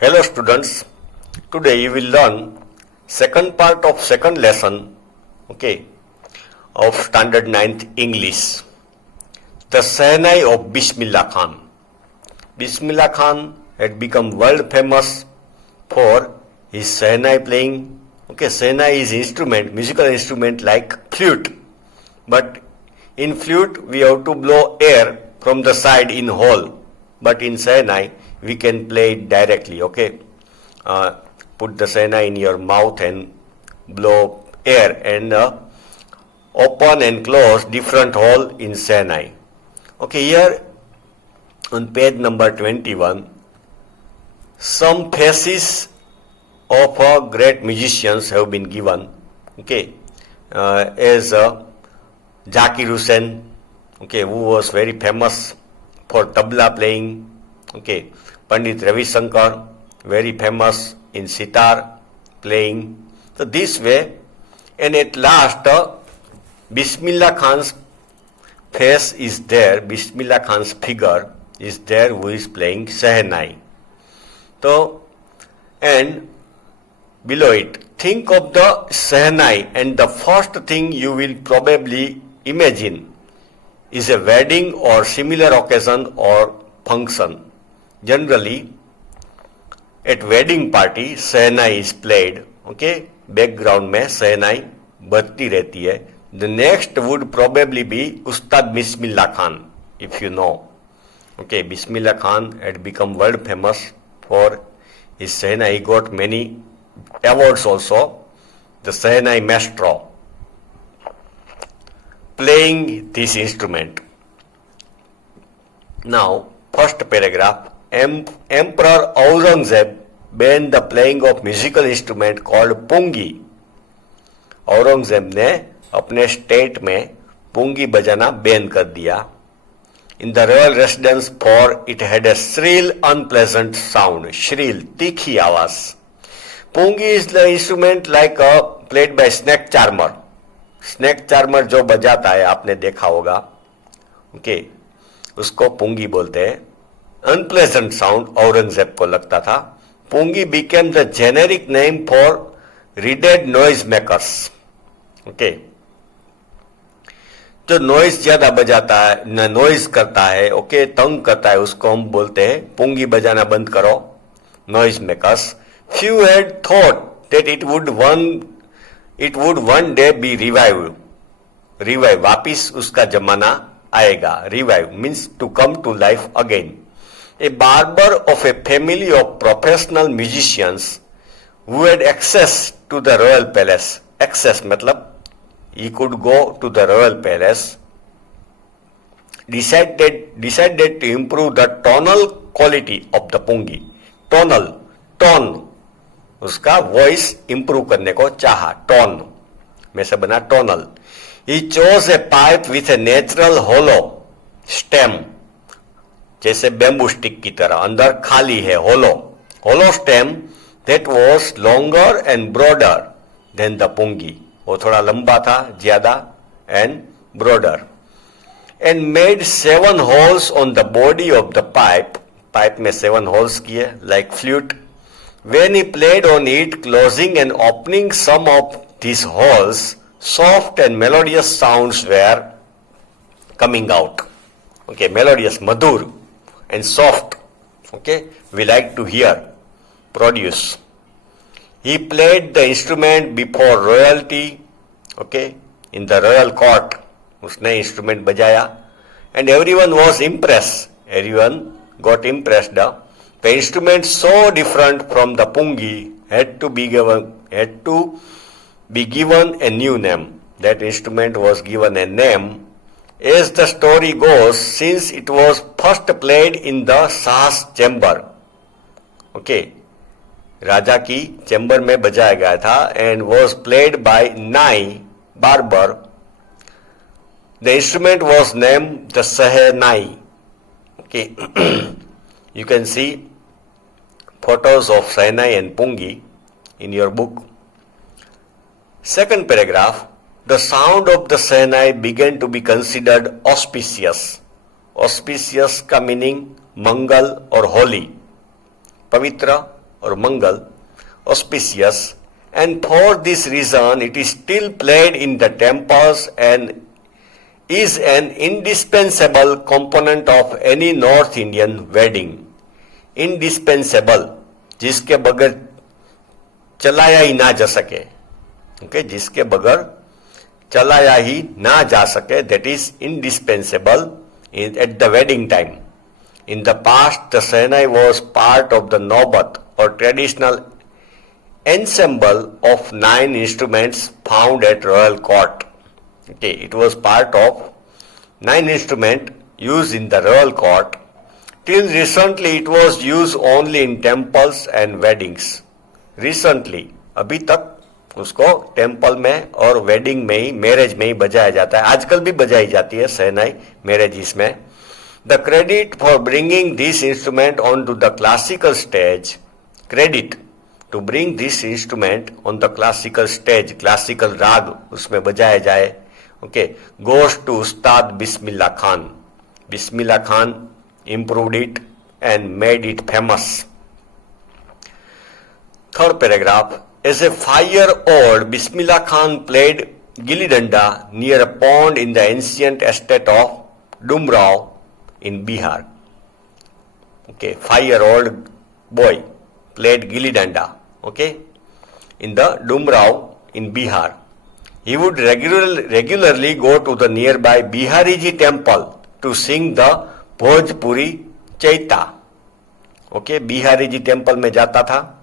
Hello students, today you will learn second part of second lesson, okay, of standard 9th English. The Shehnai of Bismillah Khan. Bismillah Khan had become world famous for his Shehnai playing. Okay, Shehnai is instrument, musical instrument like flute, but in flute we have to blow air from the side in hole, but in Shehnai we can play it directly. Okay, put the Shehnai in your mouth and blow air and open and close different hole in Shehnai. Okay, here on page number 21, some faces of great musicians have been given. Okay, as Zakir Hussain, okay, who was very famous for tabla playing. Okay, Pandit Ravi Shankar, very famous in sitar playing. So this way, and at last, Bismillah Khan's face is there, Bismillah Khan's figure is there, who is playing Shehnai. So, and below it, think of the Shehnai, and the first thing you will probably imagine is a wedding or similar occasion or function. Generally, at wedding party, Shehnai is played. Okay, background में Shehnai बजती रहती है. The next would probably be Ustad Bismillah Khan, if you know. Okay, Bismillah Khan had become world famous for his Shehnai. He got many awards also. The Shehnai maestro, playing this instrument. Now, first paragraph. Emperor Aurangzeb banned the playing of musical instrument called pungi. Aurangzeb ने अपने state में पुंगी बजाना ban कर दिया. In the royal residence, for it had a shrill, unpleasant sound. Shrill, तीखी आवाज. Pungi is the instrument like played by snake charmer. Snake charmer जो बजाता है आपने देखा होगा. Okay, उसको पुंगी बोलते हैं. Unpleasant sound औरंगजेब को लगता था. Pungi became the generic name for reeded noise makers. Okay, जो नॉइज ज्यादा बजाता है, नॉइज करता है, ओके, तंग करता है, उसको हम बोलते हैं पुंगी बजाना बंद करो, noise makers. Few had thought that it would one day be revived. Revive, वापिस उसका जमाना आएगा. Revive means to come to life again. A barber of a family of professional musicians who had access to the royal palace. Access मतलब he could go to the royal palace. Decided to improve the tonal quality of the pungi. Tonal, tone, उसका voice improve करने को चाहा. Tone में से बना tonal. He chose a pipe with a natural hollow stem. जैसे bamboo stick की तरह अंदर खाली है, hollow stem that was longer and broader than the pungi. वो थोड़ा लंबा था ज्यादा and broader, and made 7 holes on the body of the pipe. Pipe में 7 holes किए like flute. When he played on it, closing and opening some of these holes, soft and melodious sounds were coming out. Okay, melodious, madhur and soft. Okay, we like to hear, produce. He played the instrument before royalty. Okay, in the royal court, उसने instrument बजाया, and everyone was impressed. Everyone got impressed. The instrument so different from the pungi had to be given a new name. That instrument was given a name. As the story goes, since it was first played in the Shah's chamber. Okay, राजा की chamber में बजाया गया था, and was played by Nai barber. The instrument was named the Shehnai. Okay, you can see photos of Shehnai and pungi in your book. Second paragraph. The sound of the Shehnai began to be considered auspicious. Auspicious का meaning मंगल और होली, पवित्र or Mangal, auspicious, and for this reason it is still played in the temples and is an indispensable component of any North Indian wedding. Indispensable, जिसके बगैर चलाया ही ना जा सके, okay, जिसके बगैर चलाया ही ना जा सके, that is indispensable at the wedding time. In the past, the Sehnai was part of the Naubat or traditional ensemble of 9 instruments found at royal court. Okay, it was part of 9 instruments used in the royal court. Till recently, it was used only in temples and weddings. Recently, अभी तक उसको temple में और wedding में ही, marriage में ही बजाया जाता है. आजकल भी बजाई जाती है सहनाई मैरिजेस में. The credit for bringing this instrument onto the classical stage, credit to bring this instrument on the classical stage, classical राग उसमें बजाया जाए, okay, goes to Ustad Bismillah Khan. Bismillah Khan improved it and made it famous. Third paragraph. As a 5-year-old, Bismillah Khan played gilli danda near a pond in the ancient estate of Dumrao in Bihar. Okay, 5-year-old boy played gilli danda, okay, in the Dumrao in Bihar. He would regularly go to the nearby Bihariji temple to sing the Bhojpuri Chaita. Okay, Bihariji temple में जाता था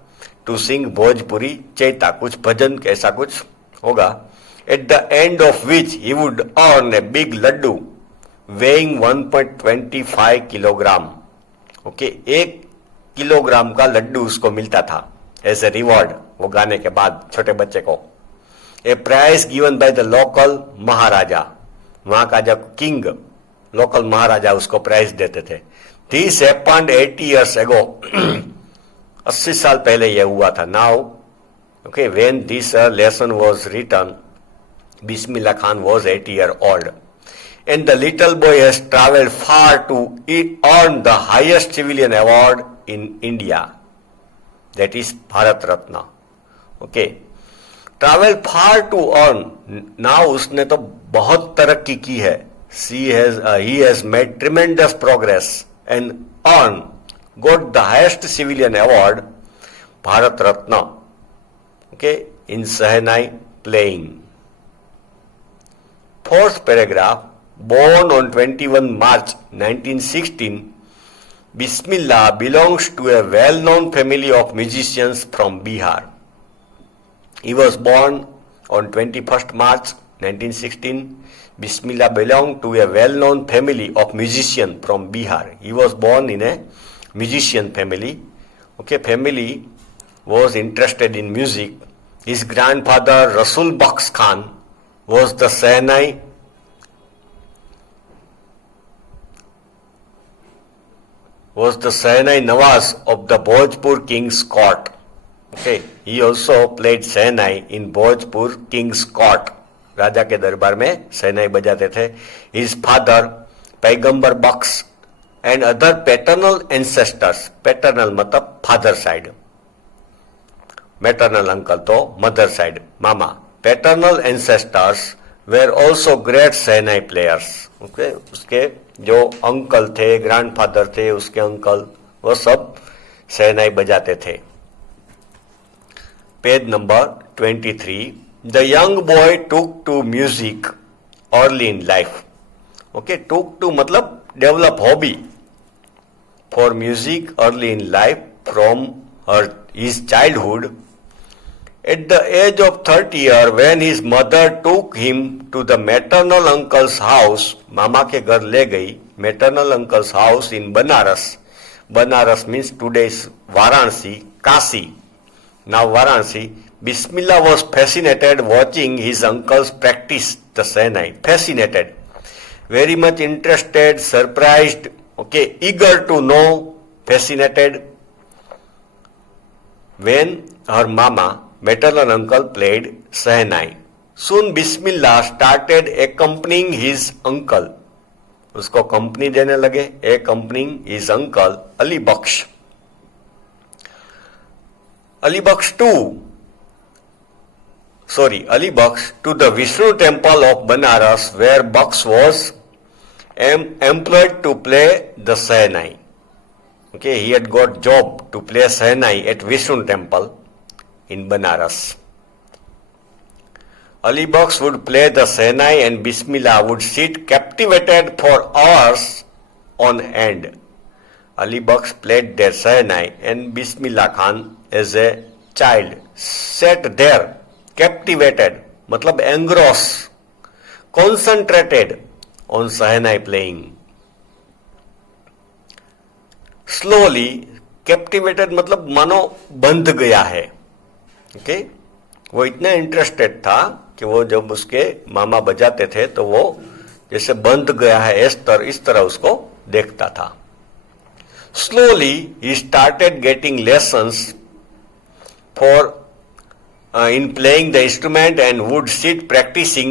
to sing Bhojpuri Chaita, कुछ भजन ऐसा कुछ होगा. At the end of which he would earn a big laddu weighing 1.25 kilogram. Okay, 1 kilogram का लड्डू उसको मिलता था एज ए रिवॉर्ड, वो गाने के बाद छोटे बच्चे को. A prize given by the local maharaja, वहां का जब किंग, लोकल महाराजा उसको प्राइज देते थे. This happened 80 years ago. 80 साल पहले यह हुआ था. Now, okay, when this lesson was written, Bismillah Khan was 80 years old. And the little boy has travelled far to earn the highest civilian award in India, that is Bharat Ratna. Okay, travel far to earn. Now उसने तो बहुत तरक्की की है. He has made tremendous progress and got the highest civilian award, Bharat Ratna. Okay, in Sehnai playing. Fourth paragraph. Born on 21 March 1916, Bismillah belongs to a well-known family of musicians from Bihar. He was born on 21st March 1916. Bismillah belonged to a well-known family of musicians from Bihar. He was born in a musician family. Okay, family was interested in music. His grandfather Rasul Bakhsh Khan was the Sehnai Nawaz of the Bhojpur King's Court. Okay, he also played Sehnai in Bhojpur King's Court. राजा के दरबार में सहनाई बजाते थे. His father पैगंबर बख्श and other paternal ancestors, paternal मतलब father side, maternal uncle तो mother side, mama, paternal ancestors were also great Sehnai players. Okay, उसके जो अंकल थे, ग्रैंडफादर थे, उसके अंकल, वो सब सहनाई बजाते थे. Page number 23. The young boy took to music early in life. Okay, took to मतलब develop hobby for music early in life from his childhood. At the age of 30 years, when his mother took him to the maternal uncle's house, मामा के घर ले गई, maternal uncle's house in Banaras. Banaras means today's Varanasi, Kasi. Now Varanasi. Bismillah was fascinated watching his uncles practice the Sehnai. Fascinated, very much interested, surprised, okay, eager to know, fascinated. When her mama, maternal uncle, played Sehnai. Soon Bismillah started accompanying his uncle. उसको company देने लगे, accompanying his uncle Ali Bakhsh. Alibaks to the Vishnu temple of Banaras, where Baks was employed to play the Sahnai. Okay, he had got job to play Sahnai at Vishnu temple in Banaras. Alibaks would play the Sahnai and Bismillah would sit captivated for hours on end. Alibaks played their Sahnai and Bismillah Khan as a child sat there captivated, matlab engrossed, concentrated on Sahnai playing. Slowly, captivated मतलब मानो बंध गया है. Okay? वो इतना interested था कि वो जब उसके मामा बजाते थे तो वो जैसे बंध गया है इस तरह उसको देखता था. Slowly he started getting lessons for in playing the instrument and would sit practicing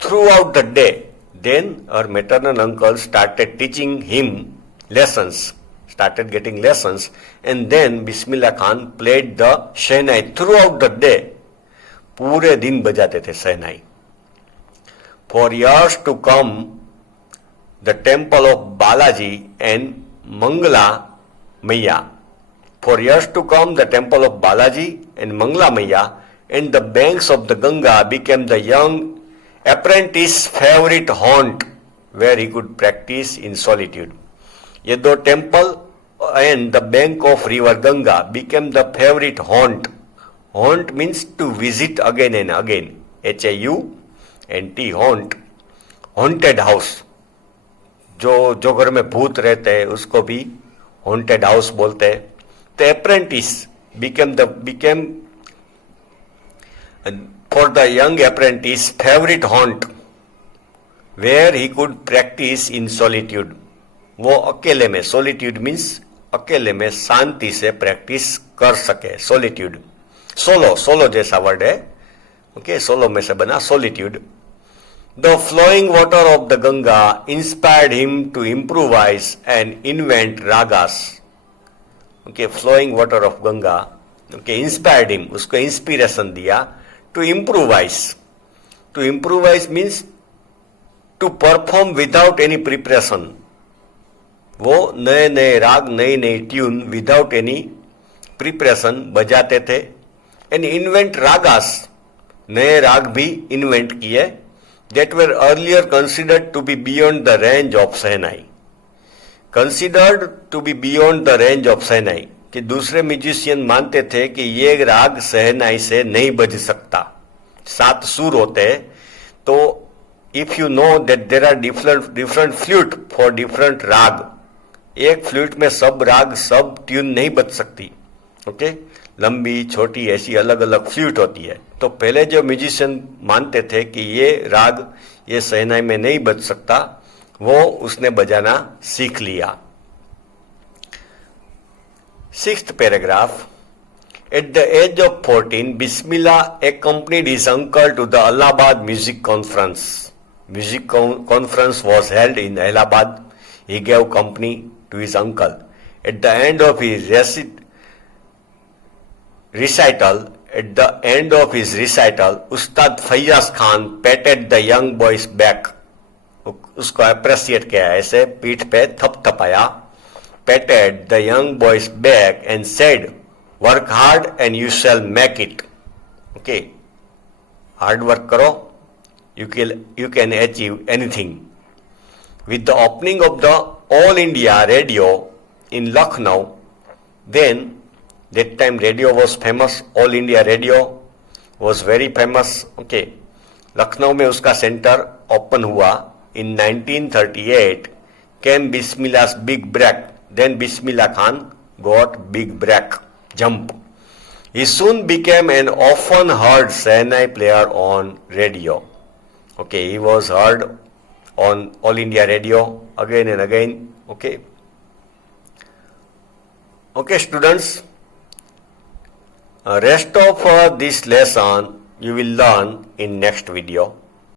throughout the day. Then our maternal uncle started teaching him lessons, started getting lessons, and then Bismillah Khan played the Sahnai throughout the day. पूरे दिन बजाते थे Sahnai. For years to come, the temple of Balaji and Mangala Maiya. For years to come, the temple of Balaji and Mangala Maiya and the banks of the Ganga became the young apprentice's favorite haunt where he could practice in solitude. ये दो temple and the bank of river Ganga became the favorite haunt. Haunt means to visit again and again. HAUNT, haunt. Haunted house. जो घर में भूत रहते हैं उसको भी haunted house बोलते हैं. The apprentice became for the young apprentice favorite haunt where he could practice in solitude. वो अकेले में, solitude means अकेले में शांति से प्रैक्टिस कर सके. solitude, सोलो जैसा वर्ड है. ओके, सोलो में से बना solitude. The flowing water of the Ganga inspired him to improvise and invent ragas. Okay, flowing water of Ganga, okay, inspired him, उसको inspiration दिया to improvise. To improvise means to perform without any preparation. वो नए नए राग, नई नई tune without any preparation बजाते थे. एंड इन्वेंट रागास, नए राग भी इन्वेंट किए. that were earlier considered to be beyond the range of Sahnai. Considered to be beyond the range of Sahnai, कि दूसरे म्यूजिशियन मानते थे कि ये राग सहनाई से नहीं बज सकता. 7 सुर होते हैं, तो if you know that there are different flute for different raga, एक फ्लूट में सब राग सब ट्यून नहीं बज सकती. ओके, लंबी छोटी ऐसी अलग अलग फ्लूट होती है. तो पहले जो म्यूजिशियन मानते थे कि ये राग ये सहनाई में नहीं बज सकता, वो उसने बजाना सीख लिया. 6th paragraph. At the age of 14, Bismillah accompanied his uncle to the Allahabad Music Conference. Music conference was held in Allahabad. He gave company to his uncle. At the end of his recital, Ustad Fayyaz Khan patted the young boy's back. उसको appreciate किया, ऐसे पीठ पे थपथपाया. Patted the young boy's back and said, "Work hard and you shall make it." Okay, hard work करो, you can achieve anything. With the opening of the All India Radio in Lucknow, then that time radio was famous. All India Radio was very famous. Okay, Lucknow में उसका centre open हुआ. In 1938 came Bismillah's big break. Then Bismillah Khan got big break, jump. He soon became an often heard Sahnai player on radio. Okay, he was heard on All India Radio again and again. Okay. Okay, students. Rest of this lesson you will learn in next video.